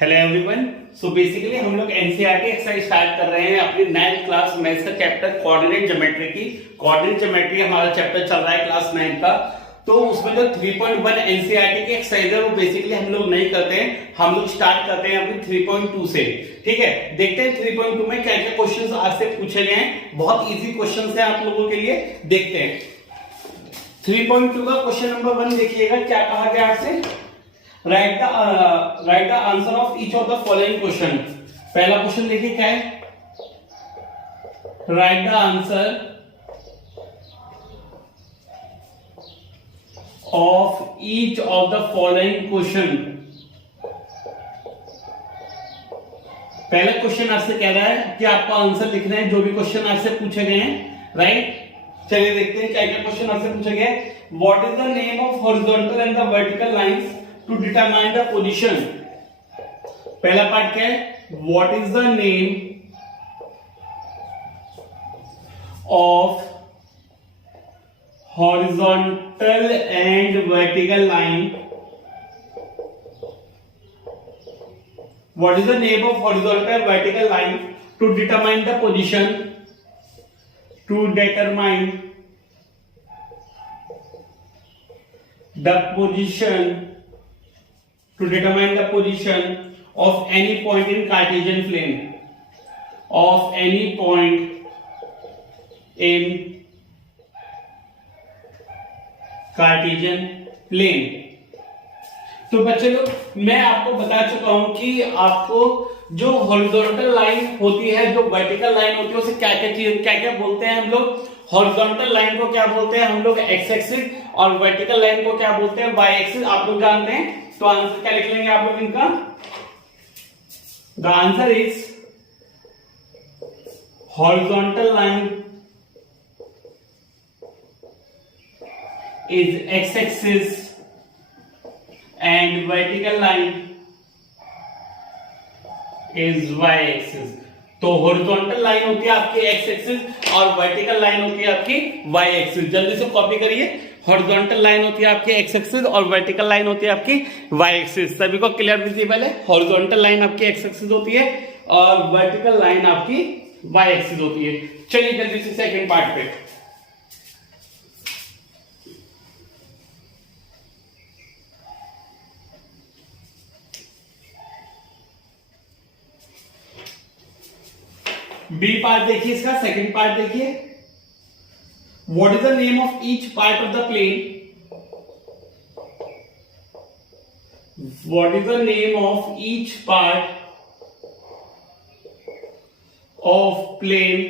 Hello everyone. So basically हम लोग NCERT exercise start कर रहे हैं अपनी 9th क्लास मैथ्स का चैप्टर कोऑर्डिनेट ज्योमेट्री की। कोऑर्डिनेट ज्योमेट्री हमारा चैप्टर चल रहा है क्लास 9 का। तो उसमें जो 3.1 एनसीईआरटी की एक्सरसाइज है वो बेसिकली हम लोग नहीं करते हैं, हम लोग स्टार्ट करते हैं अपनी 3.2 से। ठीक है, देखते हैं 3.2 में क्या क्या क्वेश्चंस आज से पूछे गए हैं। बहुत इजी क्वेश्चंस है आप लोगों के लिए, देखते हैं। 3.2 का क्वेश्चन नंबर 1 देखिएगा, क्या कहा गया आपसे। Right the answer of each of the following question. पहला क्वेश्चन देखिए क्या है, right the answer of each of the following question. पहला क्वेश्चन आपसे कह रहा है कि आपको आंसर लिखना है जो भी क्वेश्चन आपसे पूछे गए हैं। राइट, चलिए देखते हैं क्या क्या क्वेश्चन आपसे पूछे गए। What is the name of horizontal and the vertical lines to determine the position. पहला पार्ट क्या है, what is the name of horizontal and vertical line. What is the name of horizontal and vertical line to determine the position? To determine the position, to determine the position of any point in Cartesian plane, of any point in Cartesian plane. तो बच्चे लोग, मैं आपको बता चुका हूं कि आपको जो हॉरिजॉन्टल लाइन होती है, जो वर्टिकल लाइन होती है, उसे क्या क्या चीज क्या क्या बोलते हैं हम लोग। हॉरिजॉन्टल लाइन को क्या बोलते हैं हम लोग, एक्स एक्सिस, और वर्टिकल लाइन को क्या बोलते हैं, वाई एक्सिस। आप लोग जानते हैं, तो आंसर क्या लिख लेंगे आप लोग इनका। The answer is horizontal line is x axis and vertical line is y axis। तो हॉरिजॉन्टल लाइन होती है आपकी x एक्सिस और वर्टिकल लाइन होती है आपकी y एक्सिस। जल्दी से कॉपी करिए, हॉरिजॉन्टल लाइन होती है आपकी x एक्सिस और वर्टिकल लाइन होती है आपकी y एक्सिस। सभी को क्लियर विजिबल है, हॉरिजॉन्टल लाइन आपकी x एक्सिस होती है और वर्टिकल लाइन आपकी y एक्सिस होती है। चलिए जल्दी से सेकंड पार्ट पे। बी पार्ट देखिए, इसका सेकंड पार्ट देखिए। What is the name of each part of the plane. What is the name of each part of plane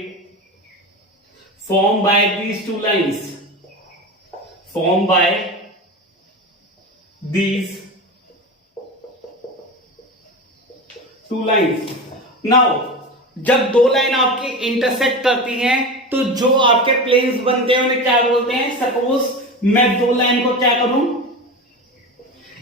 form by these two lines, form by these two lines. Now जब दो line आपकी intersect करती हैं तो जो आपके planes बनते हैं उन्हें क्या बोलते हैं। सपोज मैं दो लाइन को क्या करूं,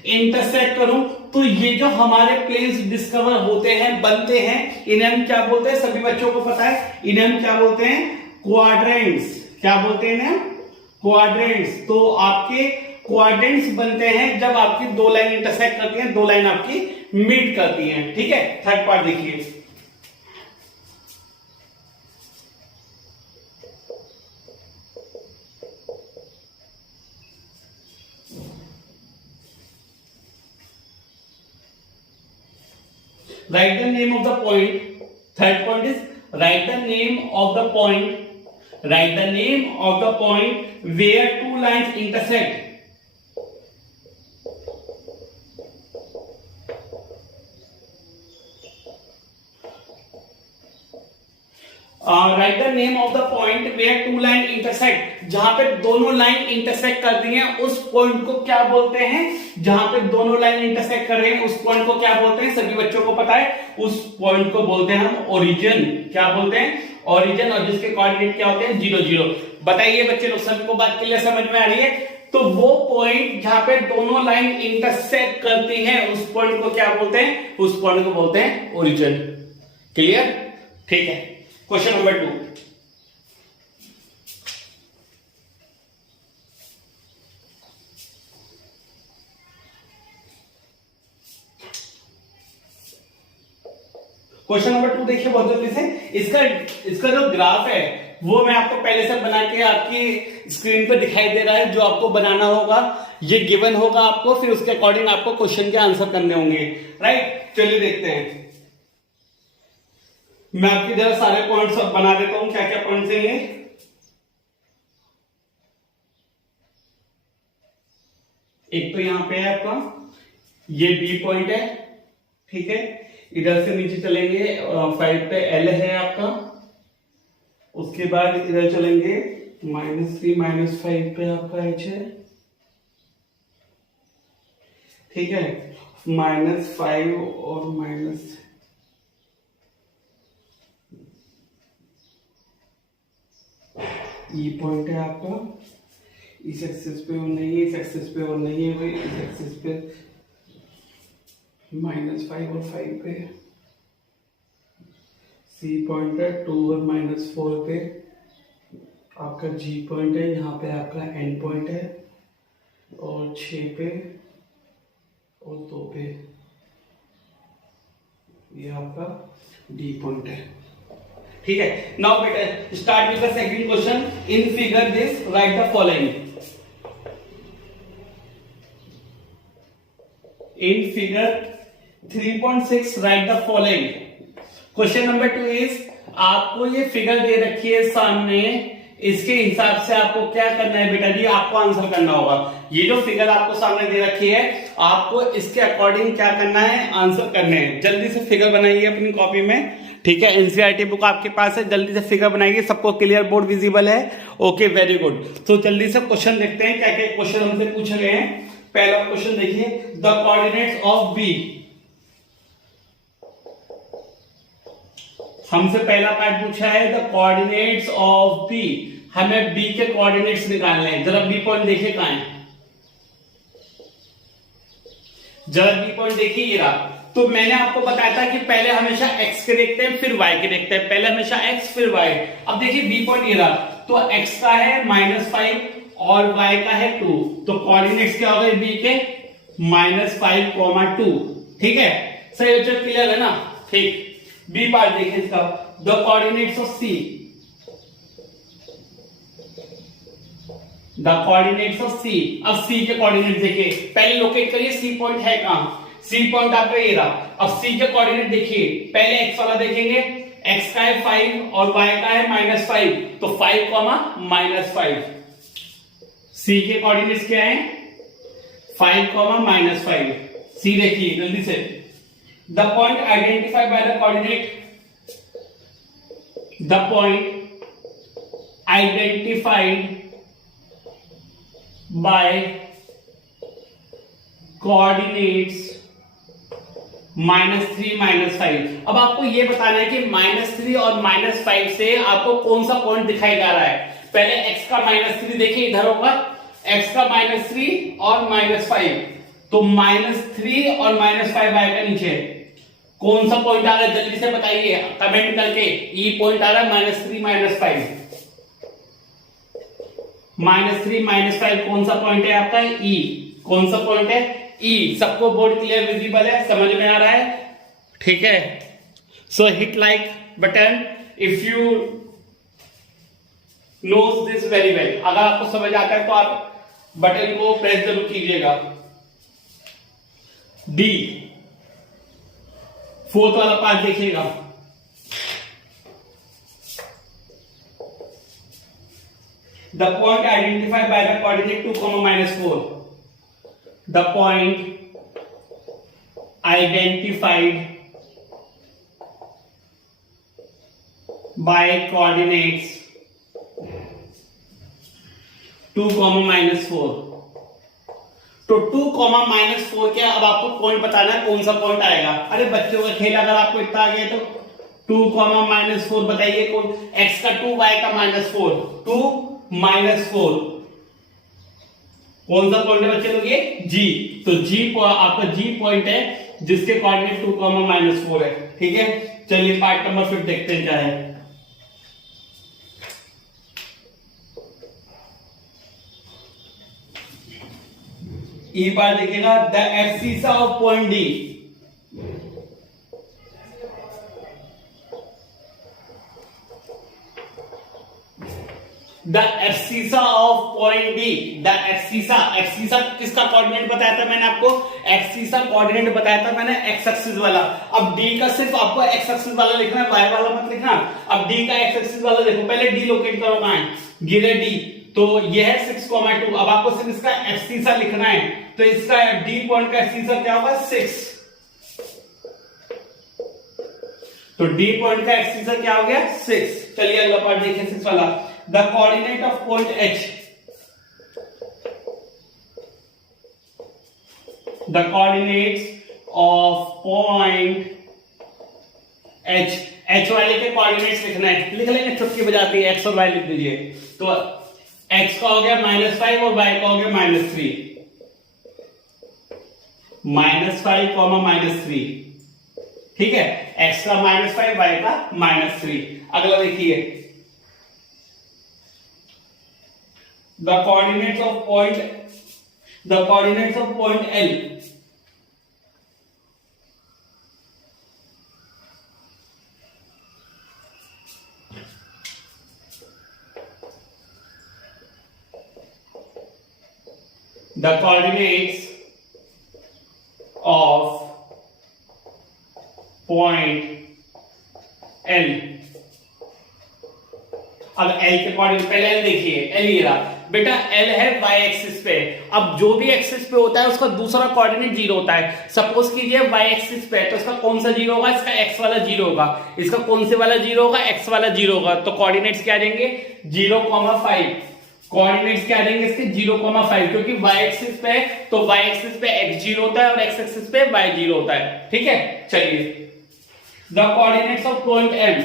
इंटरसेक्ट करूं, तो ये जो हमारे प्लेन्स डिस्कवर होते हैं, बनते हैं, इन्हें हम क्या बोलते हैं, सभी बच्चों को पता है, इन्हें हम क्या बोलते हैं, क्वाड्रेंट्स। क्या बोलते हैं इन्हें, क्वाड्रेंट्स। तो आपके क्वाड्रेंट्स बनते हैं जब आपकी दो लाइन इंटरसेक्ट करती हैं, दो लाइन आपकी मीट करती हैं। ठीक है, थर्ड पार्ट देखिए। Write the name of the point. Third point is write the name of the point. Write the name of the point where two lines intersect. Write the name of the point where two line intersect. जहां पे दोनों line intersect करती हैं उस point को क्या बोलते हैं। जहां पे दोनों लाइन इंटरसेक्ट कर रहे हैं उस पॉइंट को क्या बोलते हैं, सभी बच्चों को पता है, उस पॉइंट को बोलते हैं हम ओरिजिन। क्या बोलते हैं, ओरिजिन। और जिसके कोऑर्डिनेट क्या होते हैं, 0 0। बताइए बच्चे लोग, सभी को बात क्लियर समझ में आ रही है। तो वो पॉइंट जहां पे दोनों लाइन इंटरसेक्ट करती हैं उस पॉइंट को क्या बोलते हैं, उस पॉइंट को बोलते हैं ओरिजिन। क्लियर, ठीक है। Question number 2। क्वेश्चन नंबर 2 देखिए बहुत जल्दी से। इसका जो ग्राफ है वो मैं आपको पहले से बना के आपकी स्क्रीन पे दिखाई दे रहा है, जो आपको बनाना होगा, ये गिवन होगा आपको, फिर उसके अकॉर्डिंग आपको क्वेश्चन के आंसर करने होंगे, राइट। चलिए देखते हैं, मैं आपकी जरा सारे पॉइंट्स बना देता हूं, क्या क्या पॉइंट्स हैं ये। एक तो यहां पे है आपका ये बी पॉइंट है, ठीक है। इधर से नीचे चलेंगे 5 पे एल है आपका, उसके बाद इधर चलेंगे -3 -5 पे आपका एच है, ठीक है। -5 और माइनस ई पॉइंट है आपका, इस एक्सिस पे और नहीं है, इस एक्सिस पे और नहीं है भाई, इस एक्सिस पे -5 और 5 पे। सी पॉइंट है 2 और -4 पे आपका जी पॉइंट है, यहाँ पे आपका एन पॉइंट है, और 6 पे और 2 पे ये आपका डी पॉइंट है, ठीक है। नाउ बेटा start with the second question. In figure this right the following. In figure 3.6 right the following. Question number 2 is, आपको ये फिगर दे रखी है सामने, इसके हिसाब से आपको क्या करना है बेटा जी, आपको आंसर करना होगा। ये जो फिगर आपको सामने दे रखी है, आपको इसके अकॉर्डिंग क्या करना है, आंसर करने हैं। जल्दी से फिगर बनाइए अपनी कॉपी में, ठीक है। एनसीईआरटी बुक आपके पास है, जल्दी से फिगर बनाइए, सबको क्लियर बोर्ड विजिबल है, ओके वेरी गुड। तो जल्दी से क्वेश्चन देखते हैं, क्या क्या क्वेश्चन हमसे पूछे गए हैं। पहला क्वेश्चन देखिए, द कोऑर्डिनेट्स ऑफ बी। हमसे पहला पार्ट पूछा है द कोऑर्डिनेट्स ऑफ बी, हमें बी के कोऑर्डिनेट्स निकालने हैं। जरा बी पॉइंट देखिए कहां है, जरा बी पॉइंट देखिए ये रहा। तो मैंने आपको बताया था कि पहले हमेशा x के देखते हैं फिर y के देखते हैं, पहले हमेशा x फिर y। अब देखिए बी पॉइंट ये रहा, तो x का है -5 और y का है 2, तो कोऑर्डिनेट्स क्या हो गए b के -5, 2, ठीक है। सही बच्चों क्लियर है ना, ठीक। बी पार्ट देखिए इसका, the coordinates of C. The coordinates of C, अब सी के कोऑर्डिनेट देखिए, पहले लोकेट करिए सी पॉइंट है कहां, सी पॉइंट आपका ये रहा। अब सी के कोऑर्डिनेट देखिए, पहले x वाला देखेंगे, x का है 5 और y का है -5, तो 5, -5। सी के कोऑर्डिनेट्स क्या है, 5, -5। सी देखिए जल्दी से, the point identified by the coordinate, the point identified by coordinates -3 -5। अब आपको ये बताना है कि -3 और -5 से आपको कौन सा पॉइंट दिखाई जा रहा है। पहले x का -3 देखिए, इधर होगा x का -3 और -5, तो -3 और -5 आएगा नीचे। कौन सा पॉइंट आ रहा है जल्दी से बताइए कमेंट करके। ई पॉइंट आ रहा है -3 -5, -3 -5 कौन सा पॉइंट है आपका, ई। कौन सा पॉइंट है, ई। सबको बोर्ड क्लियर विजिबल है, समझ में आ रहा है, ठीक है। So hit like button if you knows this very well. अगर आपको समझ आता है तो आप बटन को प्रेस जरूर कीजिएगा। डी, फोर्थ वाला पार्ट देखिएगा, the point identified by the coordinate 2, -4। The point identified by coordinates 2, -4। तो 2, -4 क्या, अब आपको पॉइंट बताना है कौन सा पॉइंट आएगा। अरे बच्चों का खेल, अगर आपको इतना आ गया तो 2, -4 बताइए कौन, x का 2, y का -4, 2, -4 कौन सा पॉइंट है बच्चे लोग, ये जी। तो जी आपका जी पॉइंट है जिसके कोऑर्डिनेट 2, -4 है, ठीक है। चलिए पार्ट नंबर 5 देखते हैं क्या है। ई पार्ट देखिएगा, the abscissa of point D. The abscissa of point D, the abscissa, abscissa किसका कोऑर्डिनेट बताया था मैंने आपको, एब्सिसा कोऑर्डिनेट बताया था मैंने एक्स एक्सिस वाला। अब डी का सिर्फ आपको एक्स एक्सिस वाला लिखना है, वाई वाला मत लिखना। अब डी का एक्स एक्सिस वाला देखो, पहले डी लोकेट करो, कहां है, गिरे डी, तो ये है 6,2। अब आपको सिर्फ इसका एब्सिसा लिखना है, तो इसका डी पॉइंट का एब्सिसा क्या होगा, 6। तो डी पॉइंट का एब्सिसा क्या हो गया, 6। चलिए अगला पार्ट देखिए 6 वाला। The coordinate of point H, the coordinates of point H, H वाले के कोऑर्डिनेट्स लिखना है, लिख लेंगे, चुटकी बजाती है, एक्स और वाई लिख दीजिए। तो एक्स का हो गया -5 और वाई का हो गया -3, -5, -3, ठीक है, एक्स का -5, वाई का -3। अगला देखिए, the coordinates of point L, the coordinates of point L। अब L के कोऑर्डिनेट, पहले L देखिए, L ये रहा बेटा, L है y एक्सिस पे। अब जो भी एक्सिस पे होता है उसका दूसरा कोऑर्डिनेट 0 होता है। सपोज कीजिए y एक्सिस पे, तो इसका कौन सा 0 होगा, इसका x वाला 0 होगा। इसका कौन से वाला 0 होगा, x वाला 0 होगा। तो कोऑर्डिनेट्स क्या देंगे, 0,5। कोऑर्डिनेट्स क्या देंगे इसके, 0,5, क्योंकि y एक्सिस पे है, तो y एक्सिस पे x 0 होता है और x एक्सिस पे y 0 होता है, ठीक है। चलिए, the coordinates of point M,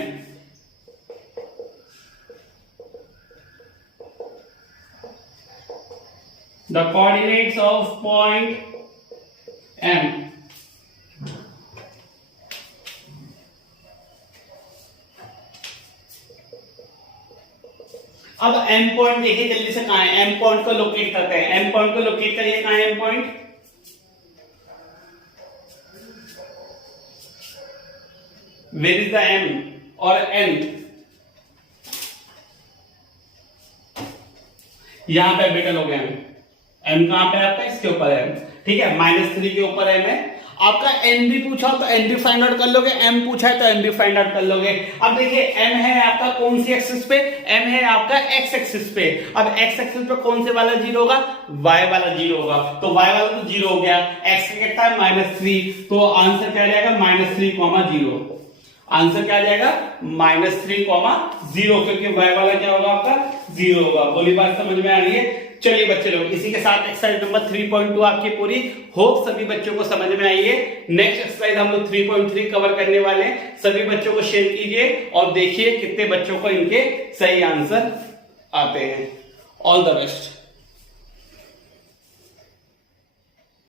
the coordinates of point M, अब M पॉइंट देखिए जल्दी से, कहां है M पॉइंट को लोकेट करते हैं। M पॉइंट को लोकेट करिए, कहां है M point, where is the M और N, यहां पे बेटा हो गया M कहां पे आपका, इसके ऊपर है, ठीक है, -3 के ऊपर M है। आपका N भी पूछा तो N भी फाइंड आउट कर लोगे, M पूछा है तो M भी फाइंड आउट कर लोगे। अब देखिए M है आपका कौन सी एक्सिस पे, M है आपका x एक्सिस पे। अब x एक्सिस पे कौन से वाला 0 होगा, y वाला 0 होगा। तो y वाला तो 0 हो गया, x का कितना है -3, तो आंसर क्या जाएगा, -3,0। आंसर क्या जाएगा, -3,0, क्योंकि y वाला क्या होगा आपका 0 होगा। बोली बात समझ में आ रही है। चलिए बच्चे लोग, इसी के साथ एक्सरसाइज नंबर 3.2 आपकी पूरी। होप सभी बच्चों को समझ में आई है। नेक्स्ट एक्सरसाइज हम लोग 3.3 कवर करने वाले हैं। सभी बच्चों को शेयर कीजिए और देखिए कितने बच्चों को इनके सही आंसर आते हैं। All the best.